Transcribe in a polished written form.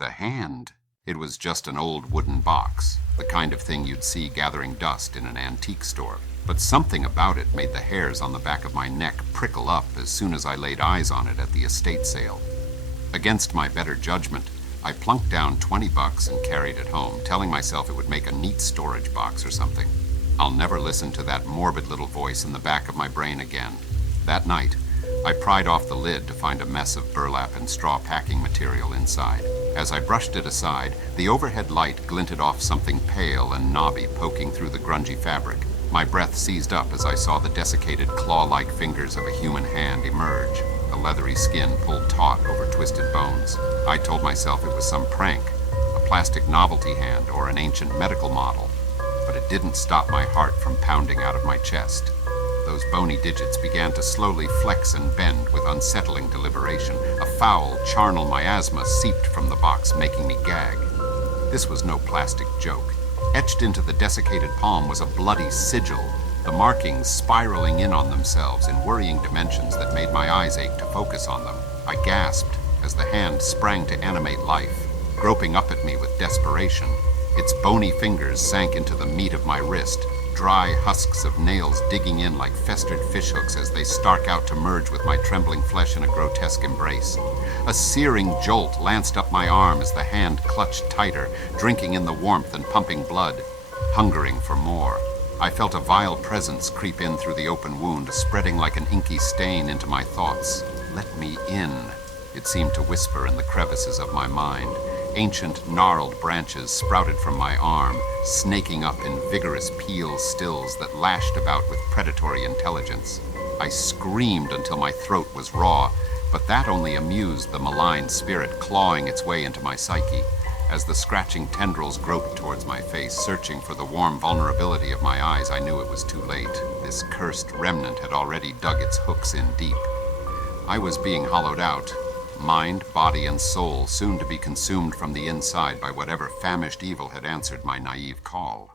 The hand. It was just an old wooden box, the kind of thing you'd see gathering dust in an antique store. But something about it made the hairs on the back of my neck prickle up as soon as I laid eyes on it at the estate sale. Against my better judgment, I plunked down $20 and carried it home, telling myself it would make a neat storage box or something. I'll never listen to that morbid little voice in the back of my brain again. That night, I pried off the lid to find a mess of burlap and straw packing material inside. As I brushed it aside, the overhead light glinted off something pale and knobby poking through the grungy fabric. My breath seized up as I saw the desiccated claw-like fingers of a human hand emerge, the leathery skin pulled taut over twisted bones. I told myself it was some prank, a plastic novelty hand or an ancient medical model, but it didn't stop my heart from pounding out of my chest. Those bony digits began to slowly flex and bend with unsettling deliberation. A foul, charnel miasma seeped from the box, making me gag. This was no plastic joke. Etched into the desiccated palm was a bloody sigil, the markings spiraling in on themselves in worrying dimensions that made my eyes ache to focus on them. I gasped as the hand sprang to animate life, groping up at me with desperation. Its bony fingers sank into the meat of my wrist, dry husks of nails digging in like festered fishhooks as they stark out to merge with my trembling flesh in a grotesque embrace. A searing jolt lanced up my arm as the hand clutched tighter, drinking in the warmth and pumping blood, hungering for more. I felt a vile presence creep in through the open wound, spreading like an inky stain into my thoughts. "Let me in," it seemed to whisper in the crevices of my mind. Ancient, gnarled branches sprouted from my arm, snaking up in vigorous peel stills that lashed about with predatory intelligence. I screamed until my throat was raw, but that only amused the malign spirit clawing its way into my psyche. As the scratching tendrils groped towards my face, searching for the warm vulnerability of my eyes, I knew it was too late. This cursed remnant had already dug its hooks in deep. I was being hollowed out. Mind, body, and soul soon to be consumed from the inside by whatever famished evil had answered my naive call.